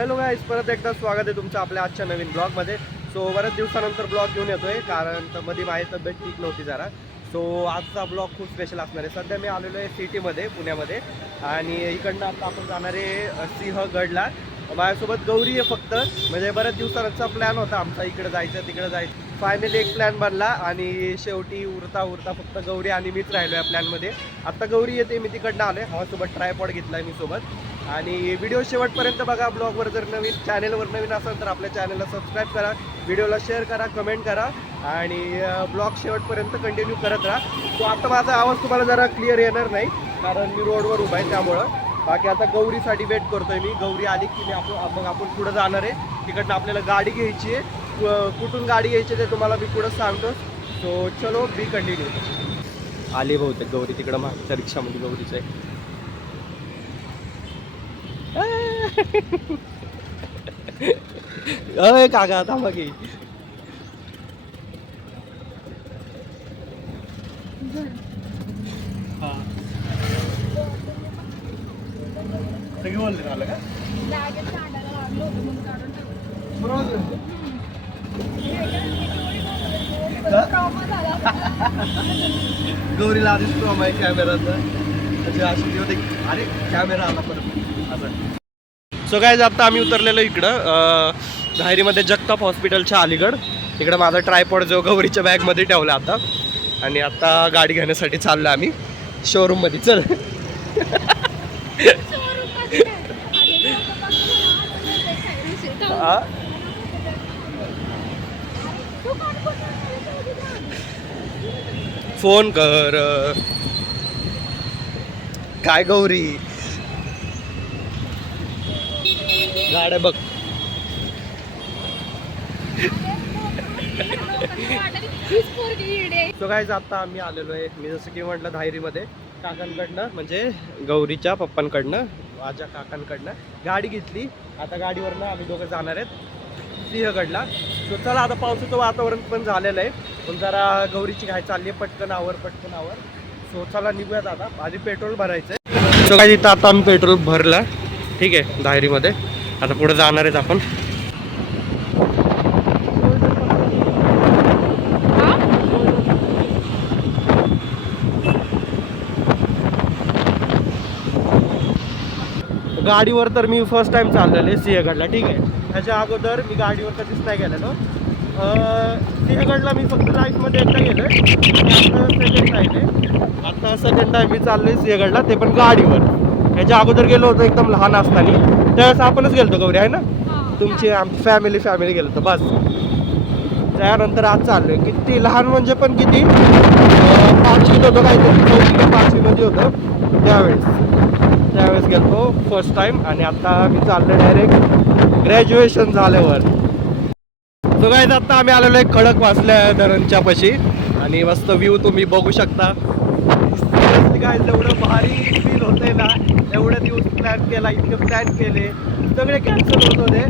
Hello guys, परत एकदा स्वागत आहे तुमचं आपल्या आजच्या नवीन ब्लॉगमध्ये. सो बऱ्याच दिवसानंतर ब्लॉग घेऊन येतोय, कारण मध्ये माझी तब्येत ठीक नव्हती जरा. सो आजचा ब्लॉग खूप स्पेशल असणार आहे. सध्या मी आलेलो आहे सिटीमध्ये, पुण्यामध्ये, आणि इकडनं आता आपण जाणार आहे सिंहगडला. माझ्यासोबत गौरी आहे फक्त, म्हणजे बऱ्याच दिवसांचा प्लॅन होता आमचा, इकडे जायचं तिकडे जायचं. फायनली एक प्लॅन बनला आणि शेवटी उरता फक्त गौरी आणि मीच राहिलो या प्लॅनमध्ये. आत्ता गौरी येते, मी तिकडनं आलो आहे. सोबत ट्रायपॉड घेतला आहे मी सोबत. आणि व्हिडिओ शेवटपर्यंत बघा. ब्लॉगवर जर चॅनलवर नवीन असाल तर आपल्या चॅनलला सबस्क्राईब करा, व्हिडिओला शेअर करा, कमेंट करा आणि ब्लॉग शेवटपर्यंत कंटिन्यू करत राहा. तो आता माझा आवाज तुम्हाला जरा क्लिअर येणार नाही, कारण मी रोडवर उभा आहे त्यामुळं. बाकी आता गौरीसाठी वेट करतोय मी. गौरी आली की मग आपण पुढं जाणार आहे. तिकडनं आपल्याला गाडी घ्यायची आहे. कुठून गाडी घ्यायची ते तुम्हाला मी पुढं सांगतो. सो चलो बी कंटिन्यू. आली बहुतेक गौरी, तिकडं मागच्या रिक्षामध्ये गौरीचं आहे. अय काका थांबा की. सगळी बोलते आलं का गौरीला आधीच प्रॉम आहे कॅमेराचा. अरे कॅमेरा आला परत असं. सो गाईज, आता आम्ही उतरलेलो इकडं धायरीमध्ये जगताप हॉस्पिटलच्या अलीकड. तिकडं माझा ट्रायपॉड जो गौरीच्या बॅगमध्ये ठेवला आता, आणि आता गाडी घेण्यासाठी चाललो आम्ही शोरूममध्ये. चल फोन कर. काय गौरी गाड्या बघ. सो गाईज, आता आम्ही आलेलो आहे, मी जसं की म्हटलं, धायरीमध्ये काकांकडनं, म्हणजे गौरीच्या पप्पांकडनं, माझ्या काकांकडनं गाडी घेतली. आता गाडीवरनं आम्ही दोघं जाणार आहेत सिंहगडला. सो चला, आता पावसाचं वातावरण पण झालेलं आहे, पण जरा गौरीची घाई चालली आहे. पटकन आवर. सो चला निघूयात. आता आधी पेट्रोल भरायचं आहे. सो काय, इथं आता आम्ही पेट्रोल भरला, ठीक आहे, धायरीमध्ये. आता पुढे जाणार आहेत आपण. गाडीवर तर मी फर्स्ट टाइम चाललेलो आहे सिंहगडला, ठीक आहे. त्याच्या अगोदर मी गाडीवर कधीच नाही गेलेलो. सिंहगडला मी फक्त लाईफमध्ये एकदा गेलो आहे. आता सेकंड टाइम मी चाललो आहे सिंहगडला, ते पण गाडीवर. ह्याच्या अगोदर गेलो होतो एकदम लहान असताना, त्यावेळेस आपणच गेलो होतो गौरी, आहे ना, तुमची आमची फॅमिली गेलो होतो बस. त्यानंतर आज चाललो आहे. किती लहान म्हणजे पण किती, 5वीत होतो काहीतरी, 4वी 5वीमध्ये होतं त्यावेळेस गेलो फर्स्ट टाइम. आणि आता मी चाललो डायरेक्ट ग्रॅज्युएशन झाल्यावर. सो गाईज, आता आम्ही आलेलो आहे खडकवासला धरणच्या पाशी, आणि मस्त व्ह्यू तुम्ही बघू शकता. गाईज, एवढं भारी फील होतंय ना. एवढे दिवस प्लॅन केला, इतके प्लॅन केले, सगळे कॅन्सल होत होते.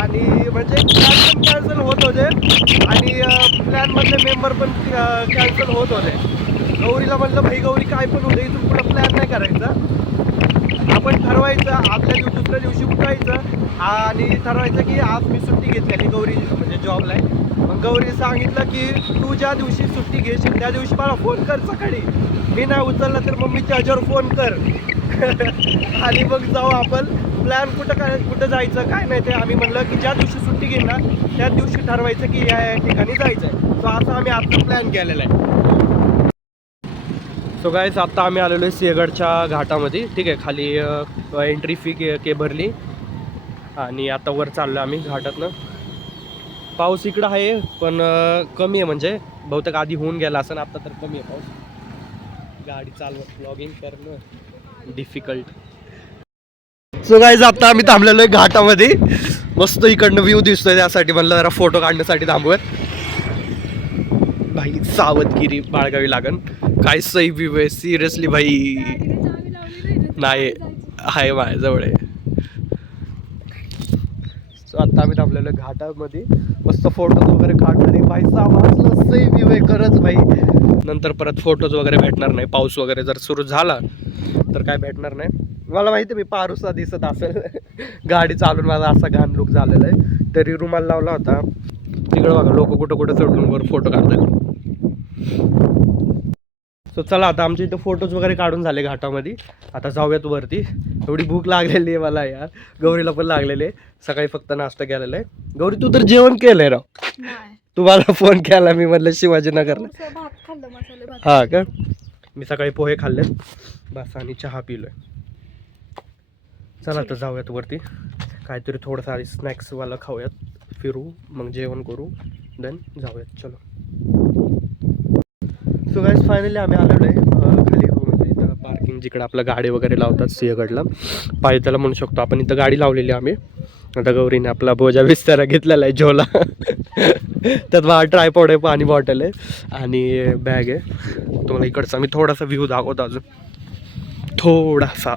आणि म्हणजे कॅन्सल होत होते, आणि प्लॅनमधले मेंबर पण कॅन्सल होत होते. गौरीला म्हटलं, भाई गौरी काय पण होते, इथून पुढं प्लॅन नाही करायचा. आपण ठरवायचं आदल्या दिवशी, दुसऱ्या दिवशी उठायचं आणि ठरवायचं की आज मी सुट्टी घेतलेली गौरी, म्हणजे जॉबला आहे. मग गौरी सांगितलं की तू ज्या दिवशी सुट्टी घेशील त्या दिवशी मला फोन कर सकाळी. मी नाही उचलला तर मम्मीच्या ह्याच्यावर फोन कर. आणि मग जाऊ आपण. प्लॅन कुठं जायचं काय नाही ते आम्ही म्हणलं की ज्या दिवशी सुट्टी घेईन ना त्याच दिवशी ठरवायचं की या ठिकाणी जायचं आहे. सो असं आम्ही आजचा प्लॅन केलेला आहे. सो गाईज, आता आम्ही आलेलो आहे सिंहगडच्या घाटामध्ये, ठीक आहे. खाली एंट्री फी के भरली, आणि आता वर चाललो आम्ही घाटातनं. पाऊस इकडं आहे पण कमी आहे, म्हणजे बहुतेक आधी होऊन गेला असं, आता तर कमी आहे पाऊस. गाडी चालवत ब्लॉगिंग करणं डिफिकल्ट. सो गाईज, आता आम्ही थांबलेलो आहे घाटामध्ये. मस्त इकडनं व्ह्यू दिसतोय, त्यासाठी म्हणलं जरा फोटो काढण्यासाठी थांबूयात. भाई सावधगिरी बाळगावी लागन. काय सही व्ह्यू आहे सिरियसली भाई. नाही आहे माझ्याजवळ आहे. सो आता आम्ही थांबलेलो घाटामध्ये, मस्त फोटोज वगैरे काढणारे. भाई सावधला सही व्ह्यू आहे खरंच भाई. नंतर परत फोटोज वगैरे भेटणार नाही, पाऊस वगैरे जर सुरू झाला तर काय भेटणार नाही. मला माहिती आहे मी पारूसा दिसत असेल गाडी चालून माझा असा घाण लुक झालेला आहे. तरी रुमाल लावला होता. तिकडं बघा लोक कुठं कुठं चढून वर फोटो काढतात. सो चला आता आमच्या इथं फोटोज वगैरे काढून झाले घाटामध्ये. आता जाऊयात वरती. एवढी भूक लागलेली आहे मला यार. गौरीला पण लागलेली आहे. सकाळी फक्त नाश्ता केलेला आहे. गौरी तू तर जेवण केलंय राव. तुम्हाला फोन केला मी म्हटलं शिवाजीनगरला. हा का. मी सकाळी पोहे खाल्लेत बस आणि चहा पिलोय. चला आता जाऊयात वरती. काहीतरी थोडंसं आधी स्नॅक्सवाला खाऊयात. फिरू मग जेवण करू देन जाऊयात. चलो. सो गाईज फायनली आम्ही आलेलो आहे खाली म्हणजे इथं पार्किंग जिकडं आपलं गाडी वगैरे लावतात सिंहगडला. पायथ्याला म्हणू शकतो आपण. इथं गाडी लावलेली आम्ही. आता गौरीने आपला बोजा विस्तारा घेतलेला आहे झोला. त्यात मला ट्रायपॉड आहे, पाणी बॉटल आहे आणि बॅग आहे. तुम्हाला इकडचा मी थोडासा व्ह्यू दाखवतो अजून. थोडासा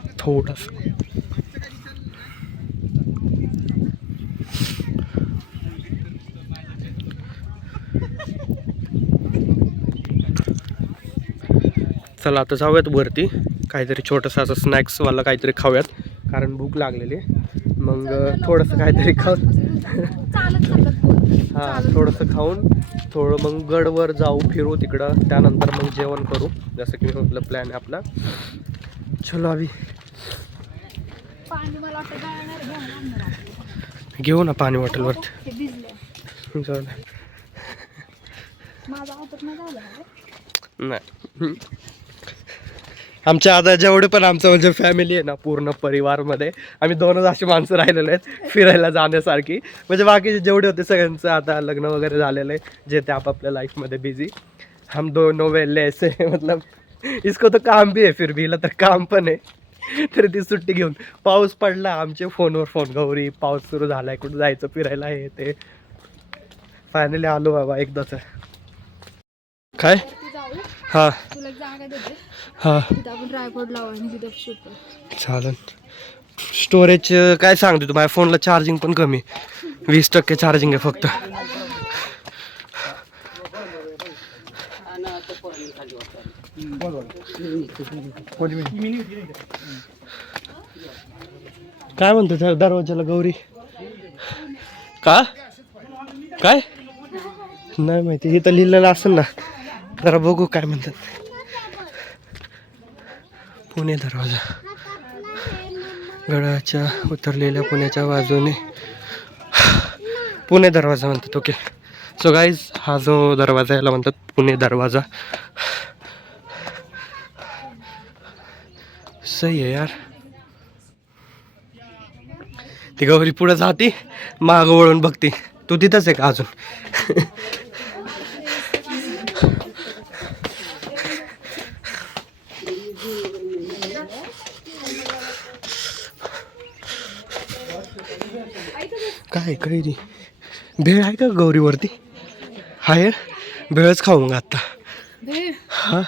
चला आता जाऊयात वरती. काहीतरी छोटंसं असं स्नॅक्सवाला काहीतरी खाऊयात कारण भूक लागलेली. मग थोडंसं काहीतरी खाऊन हां थोडंसं खाऊन थोडं मग गडवर जाऊ फिरू तिकडं. त्यानंतर मग जेवण करू जसं की म्हटलं प्लॅन आहे आपला. चलो आम्ही घेऊ ना पाणी बॉटलवरती. नाही आमच्या आता जेवढे पण आमचं म्हणजे फॅमिली आहे ना पूर्ण परिवारमध्ये आम्ही दोनच अशी माणसं राहिलेले आहेत फिरायला जाण्यासारखी. म्हणजे बाकीचे जेवढे होते सगळ्यांचं आता लग्न वगैरे झालेलं आहे जे ते आपापल्या लाईफमध्ये बिझी. हम दोनों वेले ऐसे मतलब इसको तो काम भी आहे फिर भी तर काम पण आहे. तरी ती सुट्टी घेऊन पाऊस पडला आमचे फोनवर फोन गौरी पाऊस सुरू झालाय कुठं जायचं फिरायला हे ते. फायनली आलो बाबा एकदाच. काय हां हां चालेल. स्टोरेज काय सांगते तू. माझ्या फोनला चार्जिंग पण कमी 20% चार्जिंग आहे फक्त. काय म्हणतो त्या दरवाजाला गौरी. का काय नाही माहिती. इथं लिहिलेलं असेल ना जरा बघू काय म्हणतात. पुणे दरवाजा गडाच्या उतरलेल्या पुण्याच्या बाजूने पुणे दरवाजा म्हणतात. ओके सो गाईज हा जो दरवाजा याला म्हणतात पुणे दरवाजा. सही आहे यार. ती गौरी पुढे जाती मागं वळून बघती. तू तिथंच आहे का अजून. काय कैरी भेळ आहे का गौरीवरती. आहे भेळच खाऊ मग आता. हा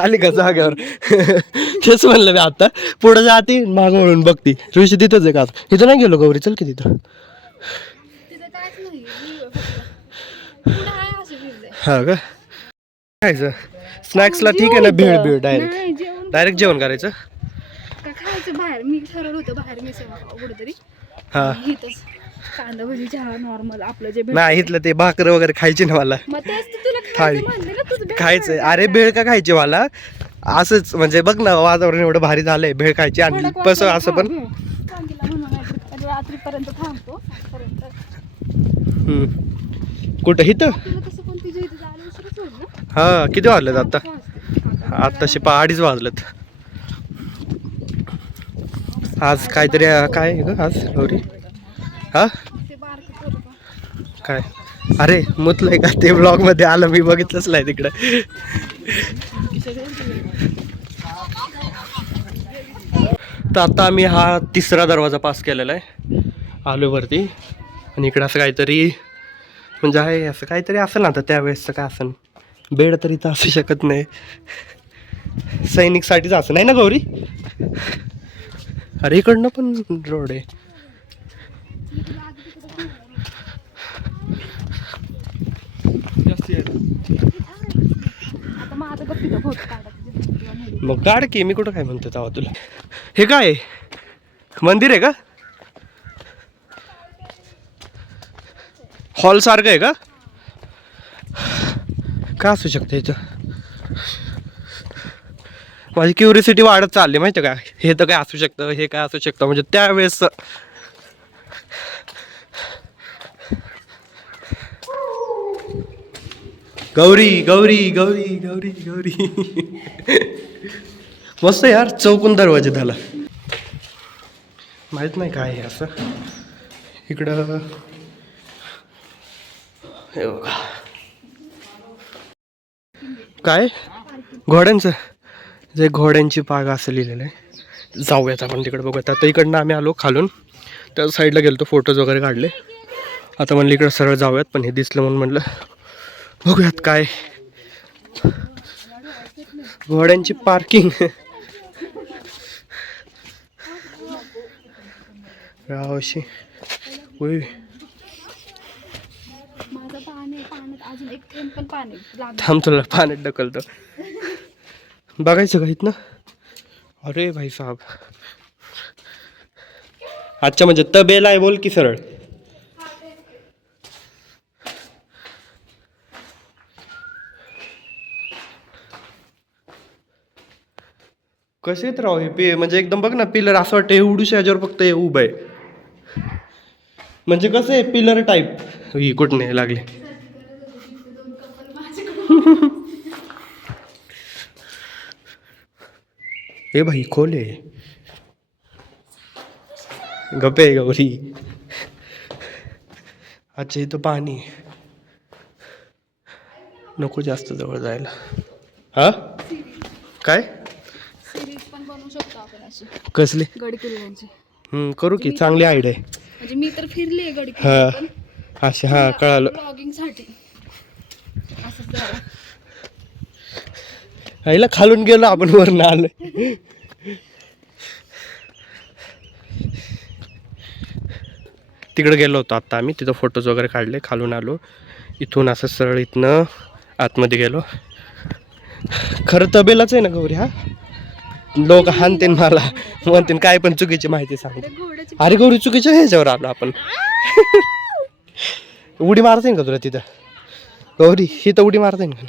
आली का जाग्यावर. तेच म्हणलं मी आता. पुढे जाते मागं वळून बघती. ऋषी तिथंच आहे का. इथं नाही गेलो गौरी. चल की तिथं. हा का खायचं स्नॅक्सला ठीक आहे ना. भेळ डायरेक्ट जेवण करायचं बाहेर. मी ठरवलं होतं बाहेर मी कुठेतरी हा कांदा भजी चहा नॉर्मल आपलं जे नाही इथलं ते भाकर वगैरे खायची ना मला. थाळी खायचंय. अरे भेळ का खायची मला असंच म्हणजे बघ ना वातावरण एवढं भारी झालंय भेळ खायची. आणि कसं असं पण रात्रीपर्यंत थांबतो. कुठं इथं. हा किती वाजलेत आता. आत्ताशे 2:30 वाजलेत. आज काहीतरी काय आहे ग आज गौरी. हा काय अरे मुतलंय का ते ब्लॉग मध्ये आलं मी बघितलंच नाही तिकडं. तर आता आम्ही हा 3रा दरवाजा पास केलेला आहे. आलो वरती आणि इकडं असं काहीतरी म्हणजे आहे असं काहीतरी असेल ना. आता त्यावेळेसचं काय असेल. बेड तर इथं असू शकत नाही. सैनिकसाठीच असं नाही ना गौरी. अरे इकडनं पण रोड आहे. माझं गप्पी फोटो काढा. मग काढ की, मी कुठं काय म्हणतो तेव्हा तुला. हे काय आहे? मंदिर आहे का? हॉल सारखं आहे का? काय असू शकतं इथं? माझी क्युरिसिटी वाढत चालली माहिती का. हे तर काय असू शकतं, हे काय असू शकतं, म्हणजे त्यावेळेस गौरी गौरी गौरी गौरी गौरी. मस्त यार, चौकून दरवाजे झाला. माहित नाही काय आहे असं इकडं. हे बघा काय घोड्यांचं, जे घोड्यांची पाग असं लिहिलेलं आहे. जाऊयात आपण तिकडे बघूयात. आता इकडनं आम्ही आलो खालून, त्या साईडला गेलो, फोटोज वगैरे काढले. आता म्हणलं इकडं सरळ जाऊयात, पण हे दिसलं म्हणून म्हणलं बघूयात काय. घोड्यांची पार्किंग. रावशी उई. माझं पाण्यात अजून एक थेंब पण पाणी लागलं. थांब तुला पाण्यात ढकलतो. बघायचं का इथनं? अरे भाई साहब, अच्छा म्हणजे तबेला आहे, बोल की सरळ. कसे आहेत राव हे म्हणजे एकदम बघ ना, पिलर असं वाटतं एवढूशा याच्यावर फक्त हे उभं आहे. म्हणजे कसं आहे पिलर टाईप. ही कुठं लागले. हे भाई खोल आहे. गप्पे गौरी. अच्छा इथं पाणी. नको जास्त जवळ जायला. हा काय सिरीज पण बनवू शकतो आपण अशी कसले? गड किल्ल्यांची. करू की, चांगली आयडिया आहे. म्हणजे मी तर फिरली आहे गड हा किल्ले, असे हा कळालं. ब्लॉगिंग साठी असंच जरा. आईला खालून गेलो आपण, वरनं आलोय. तिकडे गेलो होतो आता आम्ही, तिथं फोटोज वगैरे काढले, खालून आलो. इथून असं सरळ इथनं आतमध्ये गेलो. खरं तबेलाच आहे ना गौरी हा. लोक हानतेन मला, म्हणते काय पण चुकीची माहिती सांगते. घोड्याची अरे गौरी चुकीच्या ह्याच्यावर आलो आपण. उडी मारता येईल का तुला तिथं गौरी? ही तर उडी मारता येईल का?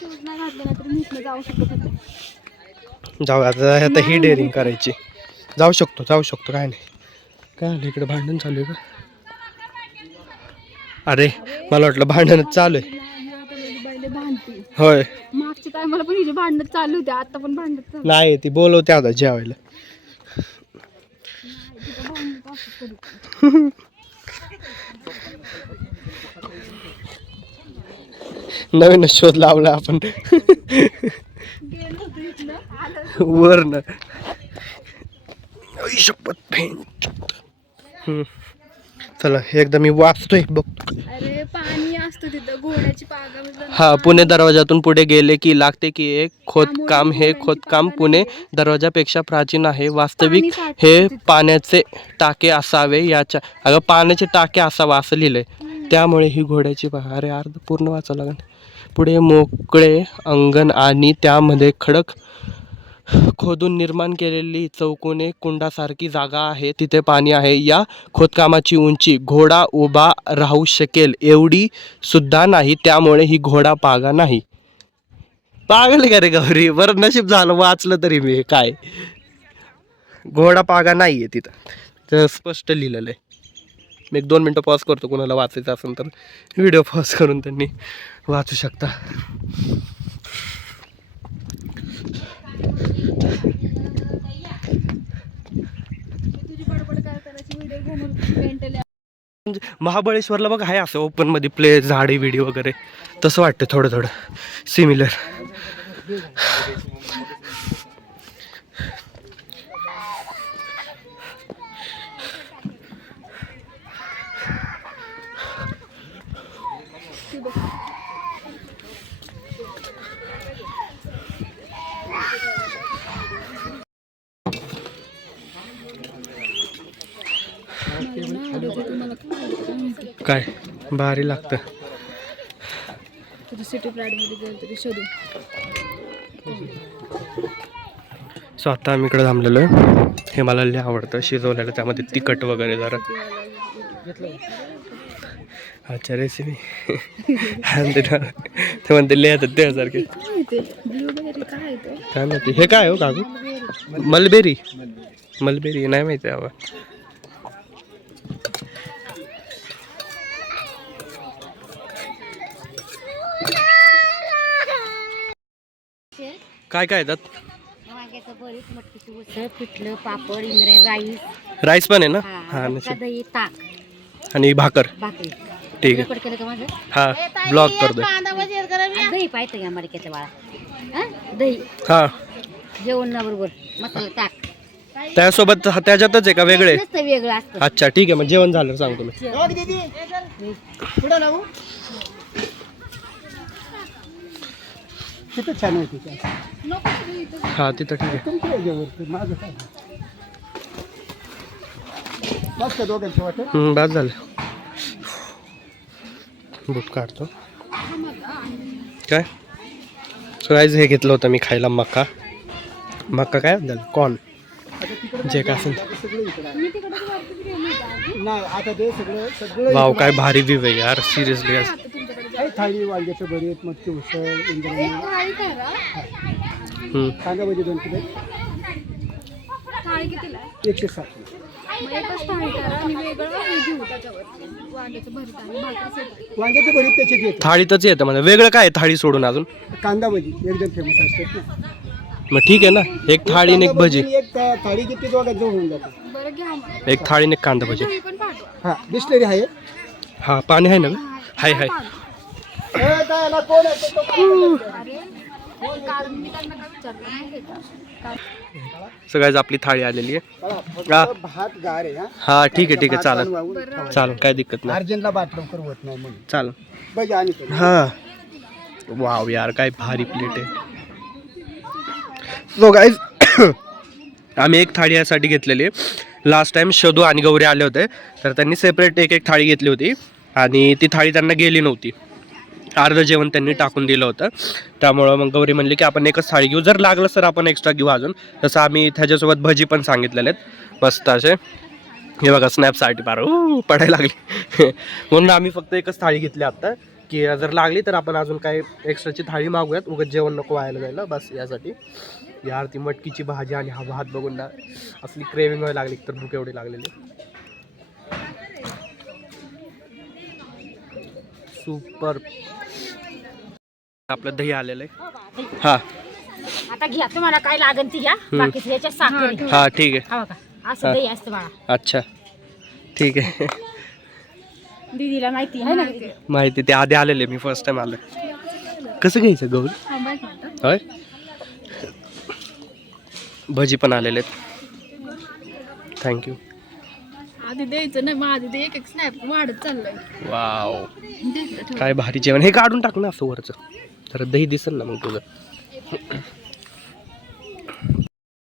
शूज नाही घातलं ना तर मी इथनं जाऊ शकत होते. जाऊ आता ही डेअरिंग करायची. जाऊ शकतो काय नाही. काय आलं इकडे, भांडण चालू आहे का? अरे मला वाटलं भांडणच चालू आहे. होय मागच्या टायमाला पण हिचे भांडण चालू होते, आता पण भांडण चालू. नाही, ती बोलवते आता जेवायला. नवीन शोध लावला आपण. वरनं शपथ. चला एकदा मी वाचतोय बघ. अरे पाणी असतं तिथं घोड्याची पागा. हा, पुणे दरवाजातून पुढे गेले की लागते की एक खोदकाम. हे खोदकाम पुणे दरवाजापेक्षा प्राचीन आहे. वास्तविक हे पाण्याचे टाके असावे. याच्या अगं पाण्याचे टाके असावा असं लिहिलंय. त्यामुळे ही घोड्याची अरे अर्ध पूर्ण वाचावं लागेल. पुढे मोकळे अंगण आणि त्यामध्ये खडक खोदून निर्माण केलेली चौकोनी कुंडासारखी जागा आहे. तिथे पाणी आहे. या खोदकामाची उंची घोडा उभा राहू शकेल एवढी सुद्धा नाही. त्यामुळे ही घोडा पागा नाही. पागल का रे गौरी? बरं नशीब झालं वाचलं तरी मी. काय घोडा पागा नाहीये तिथं, तर स्पष्ट लिहिलेलं आहे. मी 1-2 मिनटं पॉज करतो, कोणाला वाचायचं असेल तर व्हिडिओ पॉज करून त्यांनी वाचू शकता. महाबळेश्वरला बघा आहे असं ओपन मध्ये प्ले झाडे व्हिडिओ वगैरे, तसं वाटतं थोडं थोडं सिमिलर. तुम्हाला काय भारी लागतं. सिटी प्राईडमध्ये गेलं तरी शोधू. सो आता आम्ही इकडे थांबलेलो आहे. हे मला लय आवडतं शिजवलेलं, त्यामध्ये तिखट वगैरे जरा. अच्छा रेसिपी ते म्हणते लिहायचं त्यासारखे. काय माहिती हे काय हो काकू? मलबेरी. मलबेरी नाही माहिती बाबा. काय काय येतात? पिठलं, पापड, इंद्रे, राईस, राईस पण आहे ना? हा दही, ताक आणि भाकर. भाकरी. ठीक आहे. रेकॉर्ड केलं का माझं? हा ब्लॉग करतोय. दही पाहिजे का मडक्याचं बाळा? दही हा जेवण ना बरोबर मसाला ताक त्यासोबत त्याच्यातच आहे का वेगळे? नसतं वेगळं असतं. अच्छा ठीक आहे, मग जेवण झालं सांगतो मी. तिथं छान आहे तिथे. हा तिथं ठीक आहे. तुमच्या याच्यावरती माझं काय मस्त दोघांचं वाटत. बस झालं. बुट काढतो. काय सो गाईज हे घेतलं होतं मी खायला मका. मका काय झालं कॉर्न जे काय असेल. नाही आता ते सगळं सगळं वाव काय भारी व्ह्यू आहे यार सिरियसली. काही थाळी, वांग्याचं भरीत, मटकी उसळ, इंद्रायणी, कांदा भजी 2 किलो. थाळी कितीला? 160. मग एकच थाळी करा आणि वेगळं हे घेऊ त्याच्यावरती. वांग्याचं भरीत आणि भाकरी. वांग्याचं भरीत त्याच्यात येतं. थाळीतच येतं म्हणजे वेगळं काय आहे थाळी सोडून अजून? कांदा भजी एकदम फेमस असतात ना. मग ठीक आहे ना, एक थाळी आणि एक भजी. एक थाळी किती दोघांचं होऊन जातं. बरं घ्या मग. एक थाळी आणि एक कांदा भजी. दही पण पाठवा. हा बिस्लरी आहे. हा पाणी आहे ना? हाय हाय. कोण आहे तो? अरे कारण मी त्यांना काय विचारलं नाही घेता. सगळ्याच आपली थाळी आलेली आहे. हा भात गार आहे. हा ठीक आहे ठीक आहे चालेल चालेल काय दिक्कत नाही. अर्जंटला भात लवकर होत नाही म्हणून चालेल. भजी आणि हा वाव यार काय भारी प्लेट आहे. सो गाईज आम्ही एक थाळी यासाठी घेतलेली आहे. लास्ट टाइम शोधू आणि गौरी आले होते तर त्यांनी सेपरेट एक एक थाळी घेतली होती आणि ती थाळी त्यांना गेली नव्हती. अर्धं जेवण त्यांनी टाकून दिलं होतं. त्यामुळं मग गौरी म्हणली की आपण एकच थाळी घेऊ, जर लागलं सर आपण एक्स्ट्रा घेऊ अजून. तसं आम्ही त्याच्यासोबत भजी पण सांगितलेले आहेत मस्त असे. हे बघा स्नॅपसाठी पार पडायला लागली म्हणून आम्ही फक्त एकच थाळी घेतली आत्ता की जर लागली तर आपण अजून काय एक्स्ट्राची थाळी मागूयात, उगाच जेवण नको व्हायला जायला बस यासाठी. यार ती मटकीची भाजी आणि हा भात बघून ना असली क्रेविंग व्हायला लागली तर भूक एवढी लागलेली. सुपर. आपलं दही आलेलं आहे. हा आता घ्या तुम्हाला काय लागेल ती घ्या. बाकीचं याच्यात साखर आहे. हा ठीक आहे. हवं का? असं दही असतं बाळा. अच्छा ठीक आहे. दीदीला माहिती आहे ना. माहिती ते आधी आलेले, मी फर्स्ट टाइम आलो. कसं घ्यायचं गौरी? होय भजी पण आलेले आहेत. थँक्यू. आधी द्यायचं नाही मग आधी ते एक एक स्नॅप वाढत चाललंय. वाव काय भारी जेवण. हे काढून टाक ना असं वरचं तर दही दिसेल ना मग तुझं.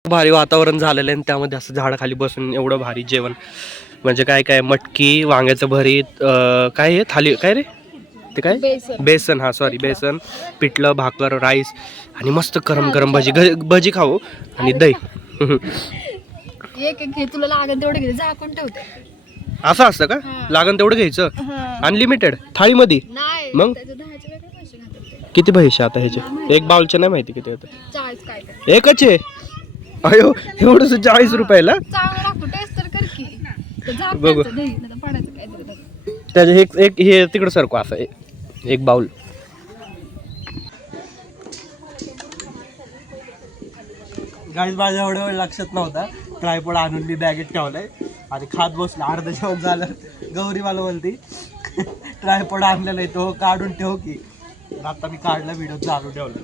भारी वातावरण झालेलं आहे आणि त्यामध्ये असं झाडाखाली बसून एवढं भारी जेवण म्हणजे काय काय मटकी, वांग्याचं भरीत, काय हे थाली काय रे ते काय बेसन. हा सॉरी बेसन, पिठलं, भाकर, राईस आणि मस्त गरम गरम भजी. भजी खाऊ आणि दही. एक एक घे तुला लागेल तेवढं घे झाकून ठेवते. असं असतं का? लागन तेवढं घ्यायचं अनलिमिटेड थाळीमध्ये? नाही मग त्याचे 10चे वेगळे पैसे घालतात. किती पैसे आता ह्याचे? एक बाउलचे नाही माहिती किती होतं. 40 काय काय एकच आहे. अयो एवढंच 40 रुपयाला? चांगलं लागतो टेस्ट तर कर की. ते बघू. झाकायचं दही नाही तर पडायचं काय तरी. त्याचे एक हे तिकडं सरको असं एक बाउल. गाईज माझ्या एवढ्या वेळ लक्षात नव्हता. ट्रायपॉड आणून मी बॅगेत ठेवलाय आणि खात बसलो. अर्ध जेवण झालं. गौरी मला बोलती ट्रायपॉड आणलेला आहे तो काढून ठेव की. आता मी काढला व्हिडिओ चालू ठेवला.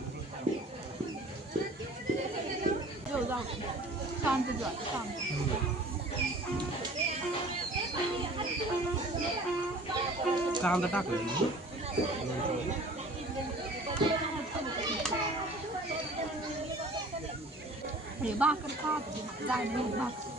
शांत जा शांत. कांदा टाकला हे भाकर खा जायला भाकर.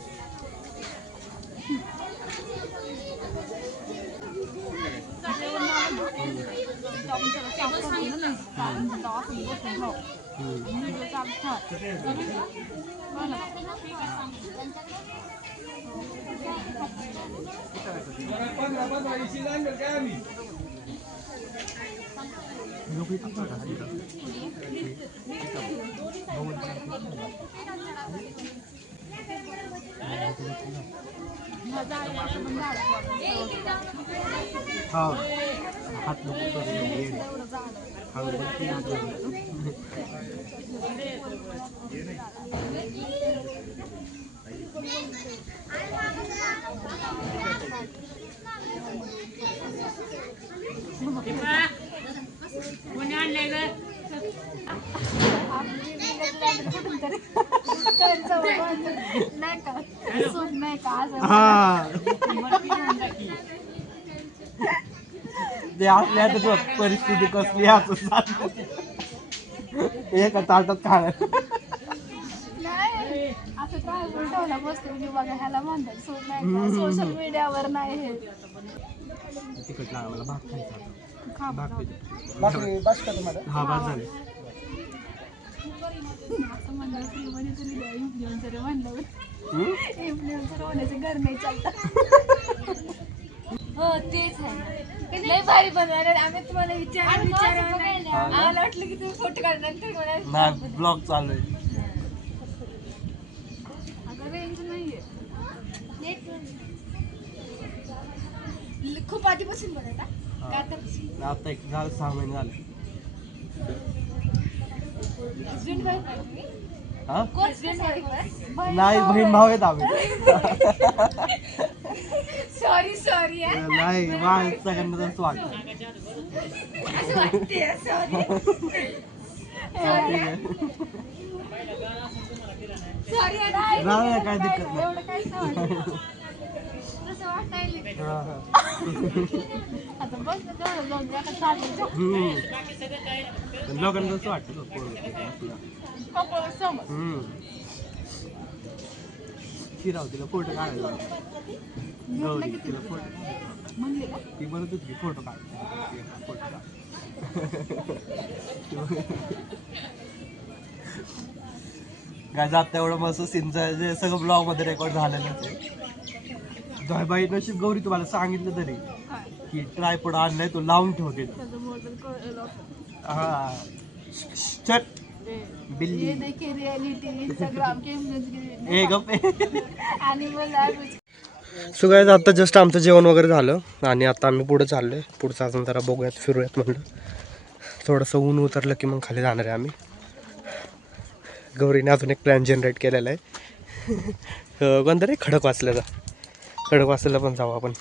ते आपल्या परिस्थिती कसली असं एका ताटात खाणार. नाही असं काय ठेवला बसतो म्हणजे बघा ह्याला म्हणतात सूप नाही का सोशल मीडियावर नाही हे तिकट लागला मला भात खायचा. खा भात बाकी बस का तुम्हाला हा भात झाले. असं म्हणलं फ्रीमध्ये तरी द्या इन्फ्लुएन्सर म्हणलं इन्फ्लुएन्सर होण्याचे घर नाही चालतं. हो तेच आहे लय भारी बनवणार आम्ही तुम्हाला विचारायला आम्हाला वाटलं की तुम्ही फोटो काढणार नाही ब्लॉग चालू आहे. अगं रेंज नाहीये खूप आधीपासून बनवता का आतापासून आता एक झालं 6 महिने झाले. हसबंड वाईफ आहे तुम्ही हा हसबंड वाईफ नाही बहीण भाऊ आहेत आम्ही. सॉरी सॉरी नाही मला सगळ्यांना तसं वाटतं. सॉरी नाही काय दिक्कत नाही. एवढं काहीच नाही वाटत. तसं वाटायला आता बस ना तेवढं जाऊन द्या का चालतं पण लोकांना तसं वाटतं ना, पोरं असलं. कपडा समज शिराव तिला फोटो काढायला गौरी तिला फोटो म्हणले का ती म्हणत होती फोटो काढ फोटो काढ. काय जात एवढं मस्त सीनचं जे सगळं ब्लॉग मध्ये रेकॉर्ड झालेलं आहे. बाई नशीब गौरी तुम्हाला सांगितलं तरी की ट्रायपॉड आणलाय तो लावून ठेवते. त्याचं मोबाईल कळलं हा चट बिल्ली ये देखिए रियलिटी इंस्टाग्राम के ए गप्पे. आणि मला सो गाईज आता जस्ट आमचं जेवण वगैरे झालं आणि आता आम्ही पुढे चाललोय. पुढचं अजून जरा बघूयात फिरूयात म्हणलं. थोडंसं ऊन उतरलं की मग खाली जाणार आहे आम्ही. गौरीने अजून एक प्लॅन जनरेट केलेला आहे. कोणतं रे खडकवासल्याचा. खडकवासल्याला पण जाऊ आपण.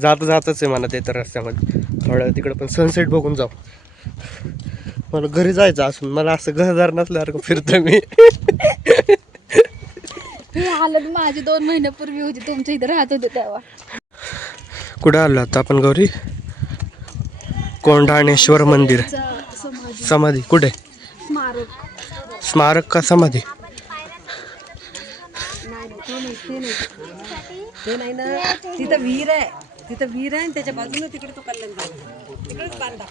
जातच आहे मला ते तर रस्त्यामध्ये थोडं तिकडं पण सनसेट बघून जाऊ. मला घरी जायचं असून मला असं घरदार नसल्यासारखं फिरतो मी. ही हालत माझी 2 महिन्यापूर्वी होती तुमच्या इथे राहत होते तेव्हा. कुठे आलो आता आपण गौरी. कोंढाणेश्वर मंदिर समाधी कुठे स्मारक का समाधी ते नाही ना तिथं विहीर आहे आणि त्याच्या बाजूला तिकडे तो कल्याण तिकडेच बांधा.